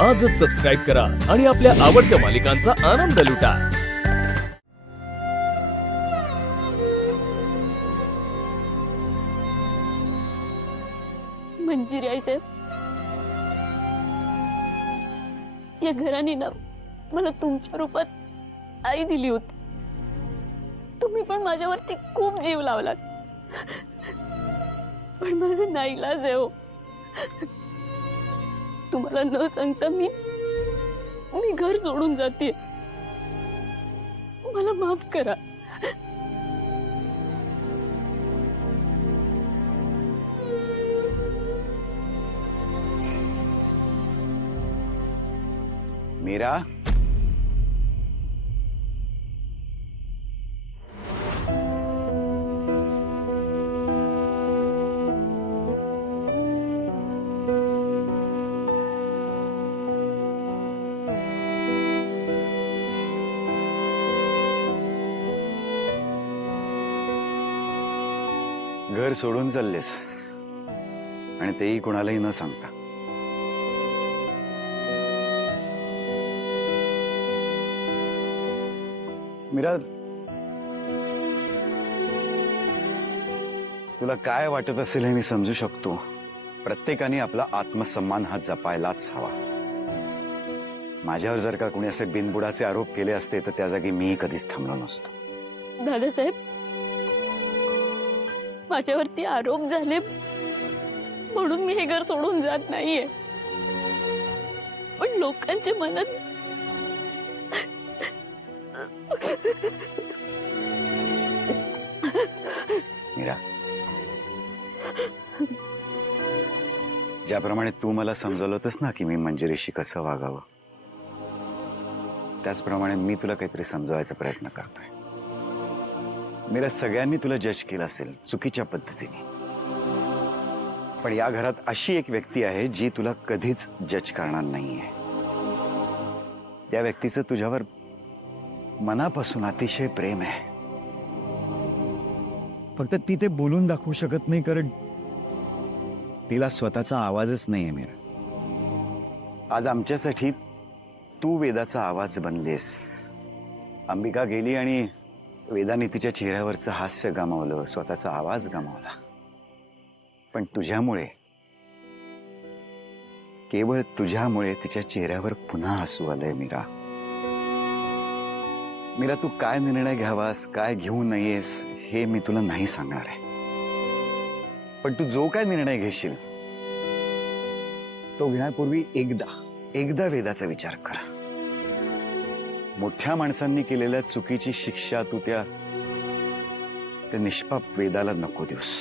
आजच सबस्क्राईब करा आणि आपल्या आवडत्या मालिकांचा आनंद लुटा। मंजिरी आई साहेब, या घराने ना मला तुमच्या रूपात आई दिली होती। तुम्ही पण माझ्यावरती खूप जीव लावलात, पण माझं नाईलाज आहे हो। तुम्हाला न सांगता मी घर सोडून जाते, मला माफ करा। मीरा, घर सोडून चाललेस आणि तेही कोणालाही न सांगता। मीरा, तुला काय वाटत असेल हे मी समजू शकतो। प्रत्येकाने आपला आत्मसन्मान हा जपायलाच हवा। माझ्यावर जर का कोणी असे बिनबुडाचे आरोप केले असते तर त्या जागी मी कधीच थांबलो नसतो। दादासाहेब, माझ्यावरती आरोप झाले म्हणून मी हे घर सोडून जात नाहीये, पण लोकांच्या मनात मीरा, ज्याप्रमाणे तू मला समजवलं होतंस ना की मी मंजिरीशी कसं वागावं, त्याचप्रमाणे मी तुला काहीतरी समजवायचा प्रयत्न करतोय। मीरा, सगळ्यांनी तुला जज केलं असेल चुकीच्या पद्धतीने, पण या घरात अशी एक व्यक्ती आहे जी तुला कधीच जज करणार नाहीये। त्या व्यक्तीचं तुझ्यावर मनापासून अतिशय प्रेम आहे, फक्त ती ते बोलून दाखवू शकत नाही कारण तिला स्वतःचा आवाजच नाहीये। मीरा, आज आमच्यासाठी तू वेदाचा आवाज बनलीस। अंबिका गेली आणि वेदाने तिच्या चेहऱ्यावरचं हास्य गमावलं, स्वतःचा आवाज गमावला, पण तुझ्यामुळे, केवळ तुझ्यामुळे तिच्या चेहऱ्यावर पुन्हा हसू आलंय। मीरा, मीरा, तू काय निर्णय घ्यावास काय घेऊ नयेस हे मी तुला नाही सांगणार आहे, पण तू जो काय निर्णय घेशील तो घेण्यापूर्वी एकदा वेदाचा विचार कर। मोठ्या माणसांनी केलेल्या चुकीची शिक्षा तू त्या निष्पाप वेदाला नको देऊस।